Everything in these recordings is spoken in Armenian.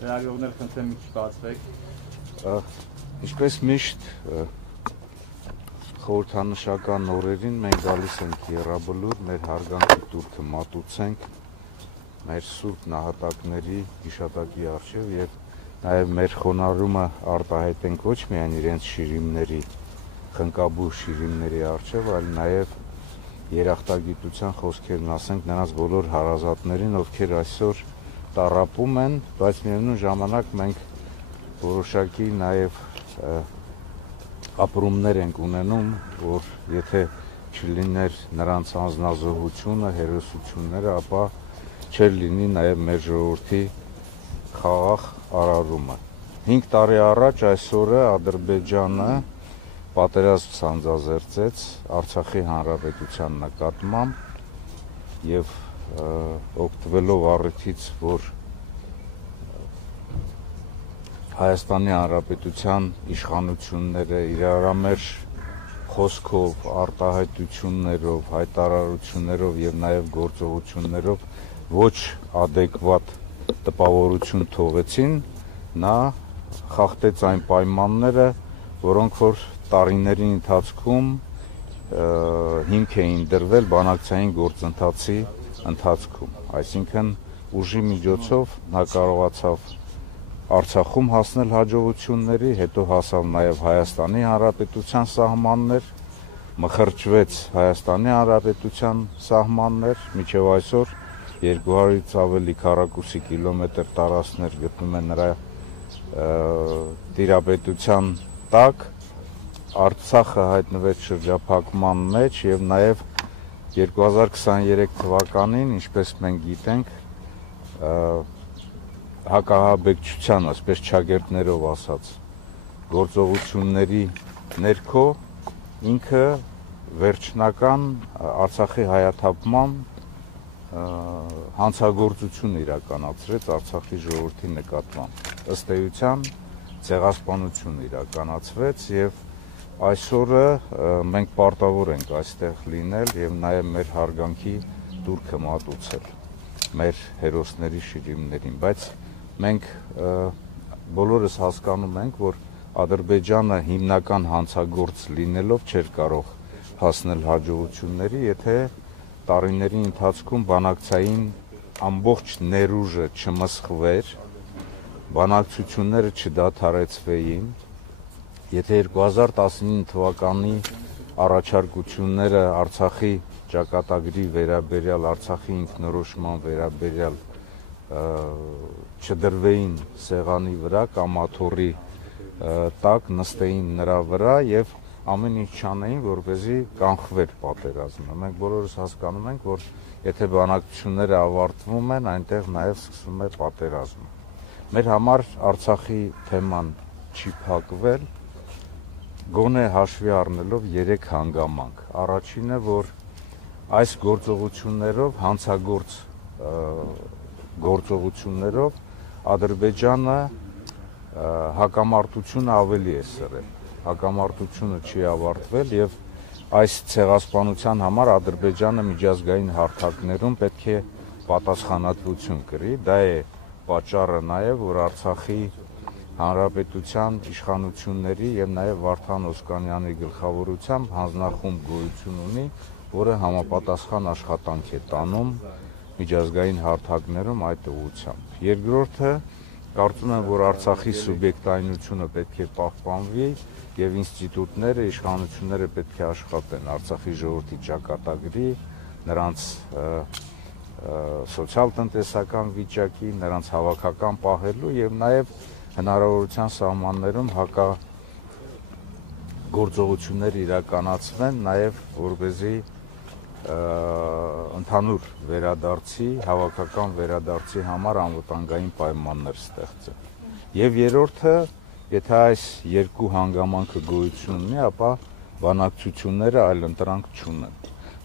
Ծրագրողներ խնդրեմ մի բացվեք։ Ինչպես միշտ խորհրդանշական օրերին մենք գալիս ենք Եռաբլուր, մեր հարգանքի տուրքը մատուցենք մեր սուրբ նահատակների հիշատակի առջև եւ նաև մեր խոնարհումը արտահայտենք ոչ միայն իրենց շիրիմների, խնկաբու շիրիմների առջև, այլ նաև երախտագիտության խոսքերն ասենք նրանց բոլոր հարազատներին, ովքեր այսօր տառապում են, բայց միևնույն ժամանակ մենք որոշակի նաև ապրումներ ենք ունենում, որ եթե չլիներ նրանց անձնազոհությունը, հերոսությունները, ապա չէր լինի նաև մեր ժողովրդի խաղաղ արարումը։ 5 տարի առաջ այս օրը Ադրբեջանը պատերազմ սանձազերծեց Արցախի հանրապետության նկատմամբ եւ օգտվելով առիթից, որ Հայաստանի Հանրապետության իշխանությունները իրարամերժ խոսքով, արտահայտություններով, հայտարարություններով եւ նաեւ գործողություններով ոչ ադեկվատ տպավորություն թողեցին, նա խախտեց այն պայմանները, որոնք որ տարիների ընթացքում հիմք էին դրվել բանակցային գործընթացի ընթացքում, այսինքն ուժի միջոցով նա կարողացավ Արցախում հասնել հաջողությունների, հետո հասավ նաև Հայաստանի Հանրապետության սահմաններ, մխրճվեց Հայաստանի Հանրապետության սահմաններ, մինչև այսօր 200-ից ավելի քառակուսի կիլոմետր տարածքներ գտնում են նրա տիրապետության տակ, Արցախը հայտնվեց շրջափակման մեջ եւ նաեւ 2023 թվականին, ինչպես մենք գիտենք, հակահաբեկչության, այսպես ճագերտներով ասած, գործողությունների ներքո ինքը վերջնական Արցախի հայաթափման հանցագործություն իրականացրեց Արցախի ժողովրդի նկատմամբ։ Ըստ էության ցեղասպանություն իրականացվեց եւ այսօրը մենք պարտավոր ենք այստեղ լինել եւ նաեւ մեր հարգանքի տուրքը մատուցել մեր հերոսների շիրիմներին, բայց մենք բոլորս հասկանում ենք, որ Ադրբեջանը հիմնական հանցագործ լինելով չէր կարող հասնել հաջողությունների, եթե տարիների ընթացքում բանակցային ամբողջ ներուժը չմսխվեր, բանակցությունները չդադարեցվեին, եթե 2019 թվականի առաջարկությունները Արցախի ճակատագրի վերաբերյալ, Արցախի ինքնորոշման վերաբերյալ չդրվեին սեղանի վրա կամ աթոռի տակ նստեին նրա վրա եւ ամեն ինչ չանեին, որպեսզի կանխվեր պատերազմը։ Մենք բոլորս հասկանում ենք, որ եթե բանակցությունները ավարտվում են, այնտեղ նաեւ սկսվում է պատերազմը։ Մեր համար Արցախի թեման չի փակվել, գոնե հաշվի առնելով 3 հանգամանք։ Առաջինը, որ այս գործողություններով, հանցագործ գործողություններով Ադրբեջանը հակամարտությունը ավելի է սրել, հակամարտությունը չի ավարտվել եւ այս ցեղասպանության համար Ադրբեջանը միջազգային հարթակներում պետք է պատասխանատվություն կրի, դա է պատճառը նաեւ, որ Արցախի Հանրապետության իշխանությունների եւ նաեւ Վարդան Օսկանյանի գլխավորությամբ հանձնախումբ գոյություն ունի, որը համապատասխան աշխատանք է տանում միջազգային հարթակներում այդ ուղղությամբ։ Երկրորդը, կարծում եմ, որ Արցախի սուբյեկտայնությունը պետք է պահպանվի եւ ինստիտուտները, իշխանությունները պետք է աշխատեն Արցախի ժողովրդի ճակատագրի, նրանց սոցիալ-տնտեսական վիճակի, նրանց հավաքական պահելու եւ նաեւ հնարավորության սահմաններում հակագործողություններ իրականացվեն, նաեւ որպեսզի ընդհանուր վերադարձի, հավաքական վերադարձի համար անվտանգային պայմաններ ստեղծել։ Եվ երրորդը, եթե այս երկու հանգամանքը գոյություն ունի, ապա բանակցությունները այլընտրանք չունեն։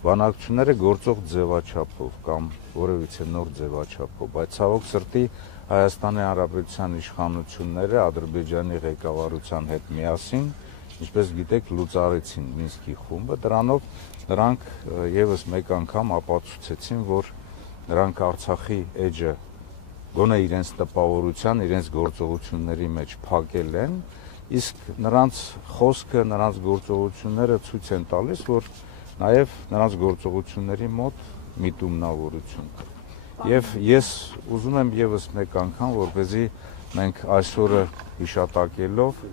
Բանակցությունները գործող ձևաչափով կամ որևիցե նոր ձևաչափով, բայց ցավոք սրտի Հայաստանի Հանրապետության իշխանությունները Ադրբեջանի ղեկավարության հետ միասին, ինչպես գիտեք, լուծարեցին Մինսկի խումբը, դրանով նրանք եւս մեկ անգամ ապացուցեցին, որ նրանք Արցախի էջը գոնե իրենց տպավորության, իրենց գործողությունների մեջ փակել են, իսկ նրանց խոսքը, նրանց գործողությունները ցույց են տալիս, որ նաև նրանց գործողությունների մոտ միտումնավորություն կա։ Եվ ես ուզում եմ եւս մեկ անգամ, որպեսզի մենք այսօրը հիշատակելով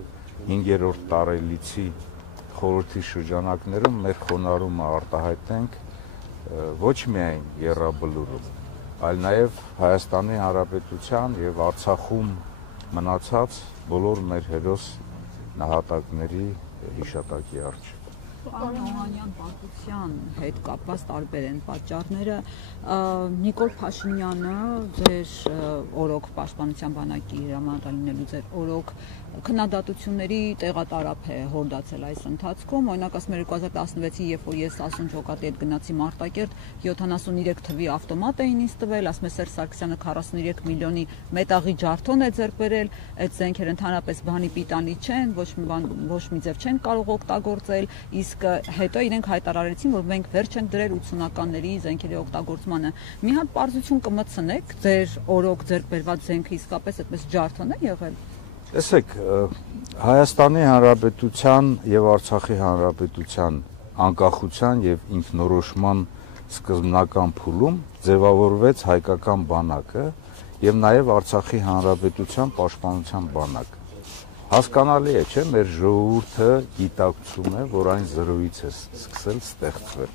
5-րդ տարելիցի խորհրդի շրջանակներում մեր խոնարհումը արտահայտենք ոչ միայն Եռաբլուրում, այլ նաև Հայաստանի Հանրապետության եւ Արցախում մնացած բոլոր մեր հերոս նահատակների հիշատակի առջև։ Պարոն Օհանյան, պատմության հետ կապված տարբեր են պատճառները։ Նիկոլ Փաշինյանը ձեր օրոք պաշտպանության բանակի հրամանատար լինելու ձեր օրոք քննադատությունների տեղատարափ է հորդացել այս ընթացքում։ Օրինակ ասում եմ 2016-ին, երբ որ ես ասուն ջոկատի հետ գնացի Մարտակերտ, 73 թվի ավտոմատ էին ինձ տվել, ասում է Սերժ Սարգսյանը 43 միլիոնի մետաղի ջարդոն է ձեռք բերել, այդ զենքերը ընդհանրապես բանի պիտանի չեն, ոչ մի ձև չեն կարող օգտագործել, իսկ հետո իրենք հայտարարեցին, որ մենք վերջ ենք դրել 80-ականների զենքերի օգտագործմանը։ Մի հատ պարզություն կմտցնեք, ձեր օրոք ձեռք բերված զենքը իսկապես այդպես ջարդոն է եղել։ Տեսեք, Հայաստանի Հանրապետության եւ Արցախի Հանրապետության անկախության եւ ինքնորոշման սկզբնական փուլում ձևավորվեց հայկական բանակը եւ նաեւ Արցախի Հանրապետության պաշտպանության բանակը։ Հասկանալի է, չէ՞, մեր ժողովուրդը գիտակցում է, որ այն զրոյից է սկսել ստեղծվել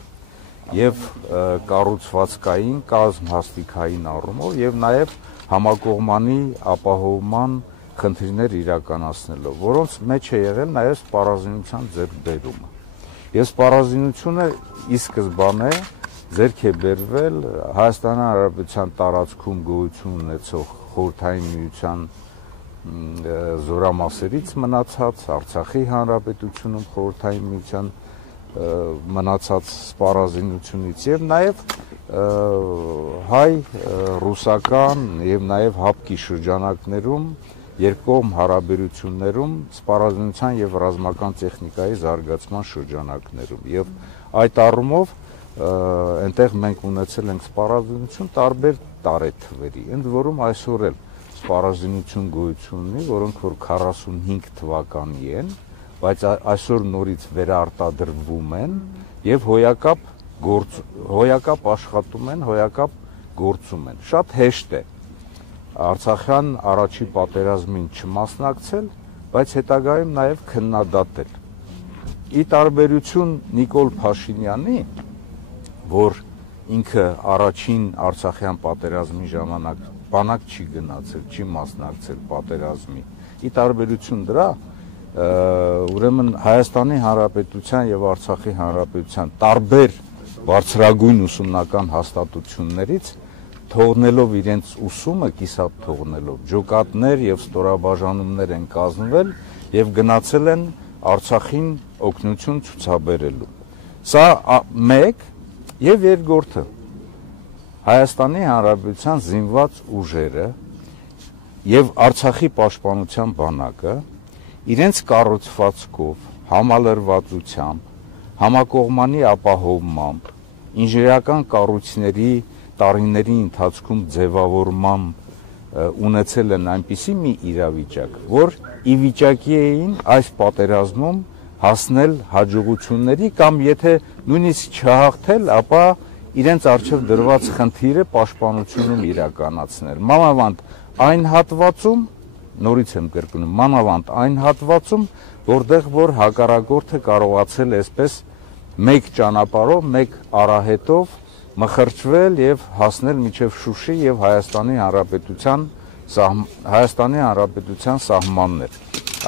եւ կառուցվածքային, կազմհաստիկային առումով եւ նաեւ համակողմանի ապահովման խնդիրներ իրականացնելով, որոնց մեջ է եղել նաև սպառազինության ձեռքբերումը։ Եվ սպառազինությունը ի սկզբանե ձեռք է բերվել Հայաստանի Հանրապետության տարածքում գոյություն ունեցող Խորհրդային Միության զորամասերից մնացած, Արցախի Հանրապետությունում Խորհրդային Միության մնացած սպառազինությունից եւ նաեւ հայ-ռուսական եւ նաեւ հապկի շրջանակներում երկկողմ հարաբերություններում սպառազինության եւ ռազմական տեխնիկայի զարգացման շրջանակներում եւ այդ առումով այնտեղ մենք ունեցել ենք սպառազինություն տարբեր տարեթվերի, ընդ որում այսօր էլ սպառազինություն գոյություն ունի, որոնք որ 45 թվականի են, բայց այսօր նորից վերարտադրվում են եւ հոյակապ աշխատում են, հոյակապ գործում են։ Շատ հեշտ է Արցախյան առաջի պատերազմին չմասնակցել, բայց հետագայում նաև քննադատել։ Ի տարբերություն Նիկոլ Փաշինյանի, որ ինքը առաջին Արցախյան պատերազմի ժամանակ բանակ չի գնացել, չի մասնակցել պատերազմի, ի տարբերություն դրա, ուրեմն Հայաստանի Հանրապետության եւ Արցախի Հանրապետության տարբեր բարձրագույն ուսումնական հաստատություններից թողնելով իրենց ուսումը, կիսատ թողնելով, ջոկատներ եւ ստորաբաժանումներ են կազմվել եւ գնացել են Արցախին օգնություն ցուցաբերելու։ Սա մեկ եւ երկրորդը Հայաստանի Հանրապետության զինված ուժերը եւ Արցախի պաշտպանության բանակը իրենց կառուցվածքով, համալրվածությամբ, համակողմանի ապահովմամբ, ինժեներական կառույցների տարիների ընթացքում ձևավորմամբ ունեցել են այնպիսի մի իրավիճակ, որ ի վիճակի էին այս պատերազմում հասնել հաջողությունների կամ եթե նույնիսկ չհաղթել, ապա իրենց առջև դրված խնդիրը պաշտպանությունում իրականացնել։ Մանավանդ այն հատվածում, նորից եմ կրկնում, մանավանդ այն հատվածում, որտեղ որ հակառակորդը կարողացել է այսպես մեկ ճանապարհով, մեկ արահետով մխրճվել եւ հասնել մինչեւ Շուշի եւ Հայաստանի Հանրապետության սահմաններ։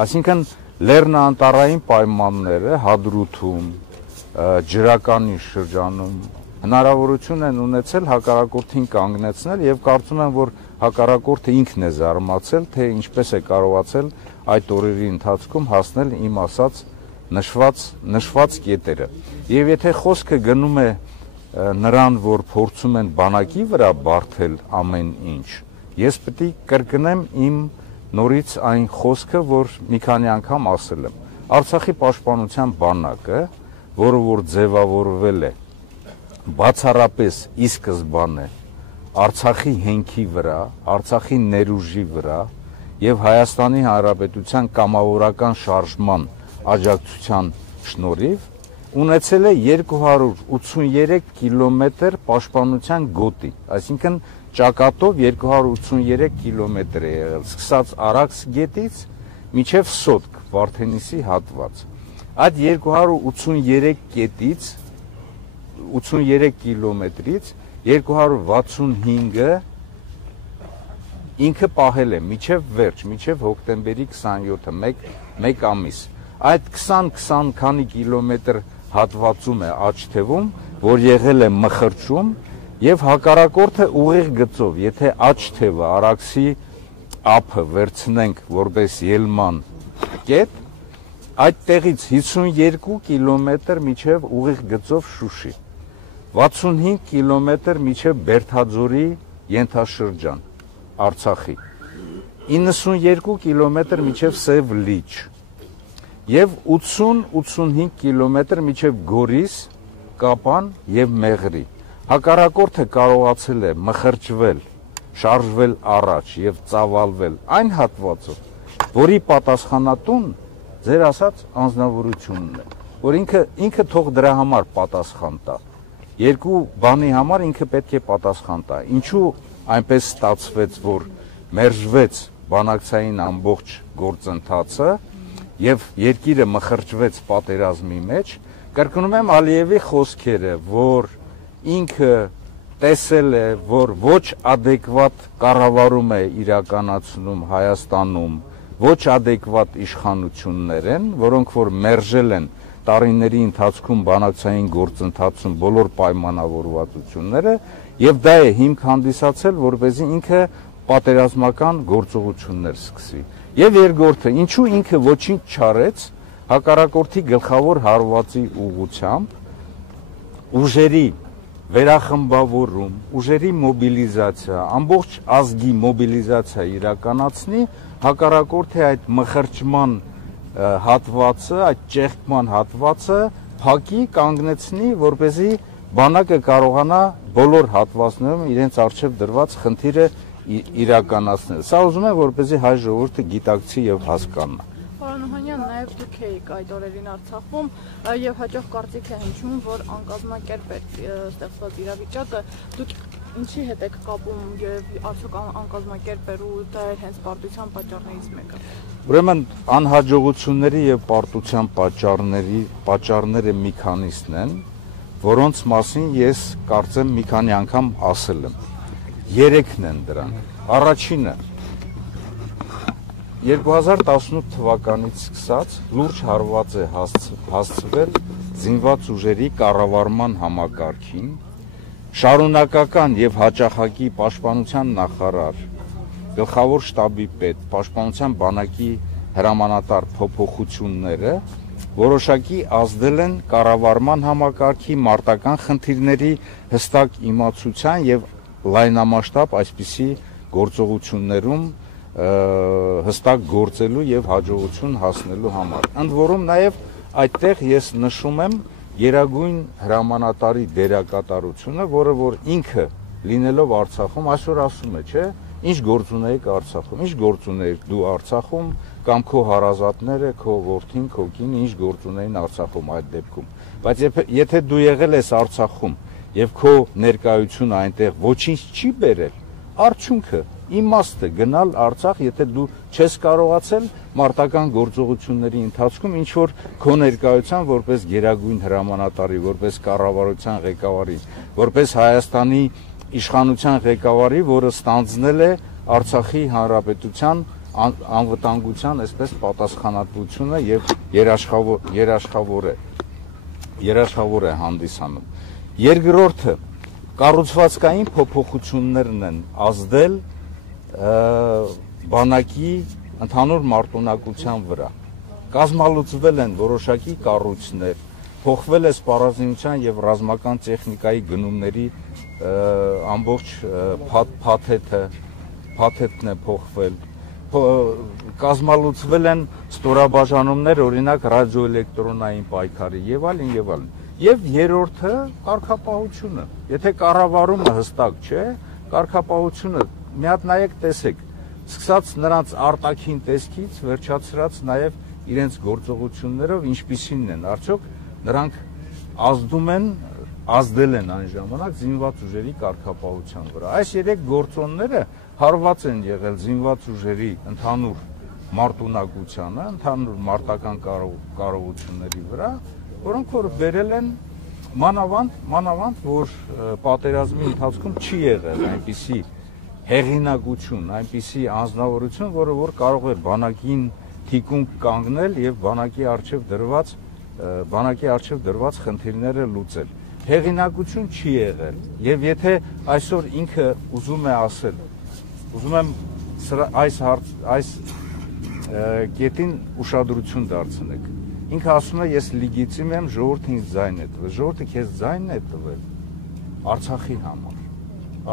Այսինքն լեռնանատարային պայմանները Հադրութում, ջրականի շրջանում հնարավորություն են ունեցել հակառակորդին կանգնեցնել եւ կարծում եմ, որ հակառակորդը ինքն է զարմացել, թե ինչպես է կարողացել այդ օրերի ընթացքում հասնել իմ ասած նշված կետերը։ Եվ եթե խոսքը գնում է նրան, որ փորձում են բանակի վրա բարթել ամեն ինչ, ես պետք է կրկնեմ իմ նորից այն խոսքը, որ մի քանի անգամ ասել եմ։ Արցախի պաշտպանության բանակը, որը որ ձևավորվել է բացառապես ի սկզբանե Արցախի հենքի վրա, Արցախի ներուժի վրա եւ Հայաստանի Հանրապետության կամավորական շարժման աջակցության շնորհիվ ունեցել է 283 կիլոմետր պաշտպանության գոտի, այսինքն ճակատով 283 կիլոմետր է եղել, սկսած Արաքս գետից մինչև Սոտք, Վարդենիսի հատված։ Այդ 283 կետից 83 կիլոմետրից 265-ը ինքը պահել է մինչև վերջ, մինչև հոկտեմբերի 27-ը, մեկ ամիս։ Այդ 20 քանի կիլոմետր հատվածում է աջ թևում, որ եղել է մխրճում եւ հակառակորդը ուղիղ գծով, եթե աջ թևը Արաքսի ափը վերցնենք որպես ելման կետ, այդ տեղից 52 կիլոմետր մինչև ուղիղ գծով Շուշի, 65 կիլոմետր մինչև Բերդաձորի ենթաշրջան Արցախի, 92 կիլոմետր մինչև Սև Լիճ եւ 80-85 կիլոմետր մինչև Գորիս, Կապան եւ Մեղրի։ Հակառակորդը կարողացել է մխրճվել, շարժվել առաջ եւ ծավալվել այն հատվածով, որի պատասխանատուն ձեր ասած անձնավորությունն է, որ ինքը թող դրա համար պատասխան տա։ Երկու բանի համար ինքը պետք է պատասխան տա։ Ինչու այնպես ստացվեց, որ մերժվեց բանակցային ամբողջ գործընթացը եւ երկիրը մխրճվեց պատերազմի մեջ, կրկնում եմ Ալիևի խոսքերը, որ ինքը տեսել է, որ ոչ adekvat կառավարում է իրականացնում Հայաստանում, ոչ adekvat իշխանություններ են, որոնք որ մերժել են տարիների ընթացքում բանակցային գործընթացում բոլոր պայմանավորվածությունները եւ դա է հիմք հանդիսացել, որպեսզի ինքը պատերազմական գործողություններ սկսի։ Եվ երկրորդը, ինչու ինքը ոչինչ չարեց հակառակորդի գլխավոր հարվածի ուղղությամբ ուժերի վերախմբավորում, ուժերի մոբիլիզացիա, ամբողջ ազգի մոբիլիզացիա իրականացնի, հակառակորդի այդ մխրճման հատվածը, այդ ճեղքման հատվածը փակի, կանգնեցնի, որպեսզի բանակը կարողանա բոլոր հատվածներում իրենց առջև դրված խնդիրը իրականացնել։ Սա ուզում եմ, որպեսզի հայ ժողովուրդը գիտակցի եւ հասկանա։ Պարոն Օհանյան, նաեւ դուք եք այդ օրերին Արցախում եւ հաջող կարծիք է հնչում, որ անկազմակերպ է ստեղծված իրավիճակը, դուք ինչի հետ եք կապում եւ արդյոք անկազմակերպ էր ու դա է հենց պարտության պատճառներից մեկը։ Ուրեմն անհաջողությունների եւ պարտության պատճառները մի քանիսն են, որոնց մասին ես կարծեմ մի քանի անգամ ասել եմ։ Երեքն են դրանք։ Առաջինը 2018 թվականից սկսած լուրջ հարված է հասցվել զինված ուժերի կառավարման համակարգին, շարունակական եւ հաճախակի պաշտպանության նախարար, գլխավոր շտաբի պետ, պաշտպանության բանակի հրամանատար փոփոխությունները որոշակի ազդել են կառավարման համակարգի մարտական խնդիրների հստակ իմացության եւ լայնամասշտաբ այսպիսի գործողություններում հստակ գործելու եւ հաջողություն հասնելու համար։ Ընդ որում նաեւ այդտեղ ես նշում եմ Գերագույն հրամանատարի դերակատարությունը, որը որ ինքը լինելով Արցախում այսօր ասում է, չէ՞, ինչ գործ ունեիք Արցախում, ինչ գործ ունեիք դու Արցախում կամ քո հարազատները, քո որդին, քո կինը ինչ գործ ունեին Արցախում այդ դեպքում։ Բայց եթե դու եղել ես Արցախում եւ քո ներկայությունը այնտեղ ոչինչ չի բերել, արդյունքը իմաստը գնալ Արցախ, եթե դու չես կարողացել մարտական գործողությունների ընթացքում ինչ որ քո ներկայության որպես Գերագույն հրամանատարի, որպես կառավարության ղեկավարի, որպես Հայաստանի իշխանության ղեկավարի, որը ստանձնել է Արցախի Հանրապետության անվտանգության այսպես պատասխանատվությունը եւ երաշխավոր է հանդիսանում։ Երկրորդը կառուցվածքային փոփոխություններն են ազդել բանակի ընդհանուր մարտունակության վրա։ Կազմալուծվել են որոշակի կառույցներ, փոխվել է սպառազինության եւ ռազմական տեխնիկայի գնումների ամբողջ փաթեթն է փոխվել, կազմալուծվել են ստորաբաժանումներ, օրինակ ռադիոէլեկտրոնային պայքարի եւ այլն եւ այլն։ Եվ երրորդը կարգապահությունը։ Եթե կառավարումը հստակ չէ, կարգապահությունը մի հատ նայեք տեսեք, սկսած նրանց արտաքին տեսքից, վերջացրած նաև իրենց գործողություններով ինչպիսինն են, արդյոք նրանք ազդել են այն ժամանակ զինված ուժերի կարգապահության վրա։ Այս երեք գործոնները հարված են եղել զինված ուժերի ընդհանուր մարտունակությանը, ընդհանուր մարտական կարողությունների վրա, որոնք որ բերել են մանավանդ, որ պատերազմի ընթացքում չի եղել այնպիսի հեղինակություն, այնպիսի անձնավորություն, որը որ կարող էր բանակին թիկունք կանգնել եւ բանակի արչեւ դրված խնդիրները լուծել։ Հեղինակություն չի եղել եւ եթե այսօր ինքը ուզում է ասել, ուզում եմ այս կետին ուշադրություն դարձնեք։ Ինքը ասում է ես լեգիտիմ եմ, ժողովուրդը ինձ ձայն է տվել։ Ժողովուրդը քեզ ձայնն է տվել Արցախի համար։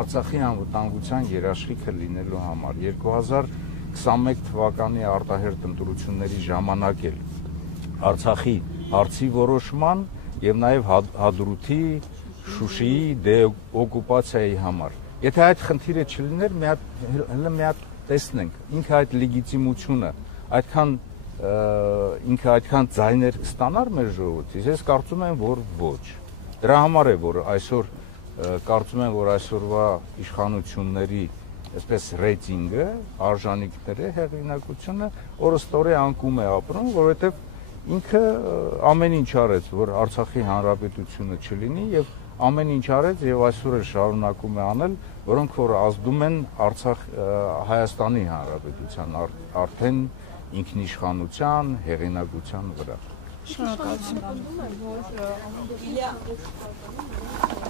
Արցախի անվտանգության երաշխիքը լինելու համար 2021 թվականի արտահերթ ընտրությունների ժամանակ էլ Արցախի հարցի որոշման եւ նաեւ Հադրութի, Շուշիի դեօկուպացիայի համար։ Եթե այդ խնդիրը չլիներ, մի հատ տեսնենք, ինքը այդ լեգիտիմությունը այդքան ձայներ ստանար մեր ժողովրդից, ես կարծում եմ, որ ոչ։ Դրա համար է, որ այսօր կարծում եմ, որ այսօրվա իշխանությունների այսպես ռեյտինգը, արժանինքները, հեղինակությունը օրըստօրե անկում է ապրում, որովհետև ինքը ամեն ինչ արեց, որ Արցախի հանրապետությունը չլինի եւ ամեն ինչ արեց եւ այսօր էլ շարունակում է անել, որոնք որ ազդում են Հայաստանի հանրապետության արդեն ինքնիշխանության, հեղինակության վրա։ Շնորհակալություն։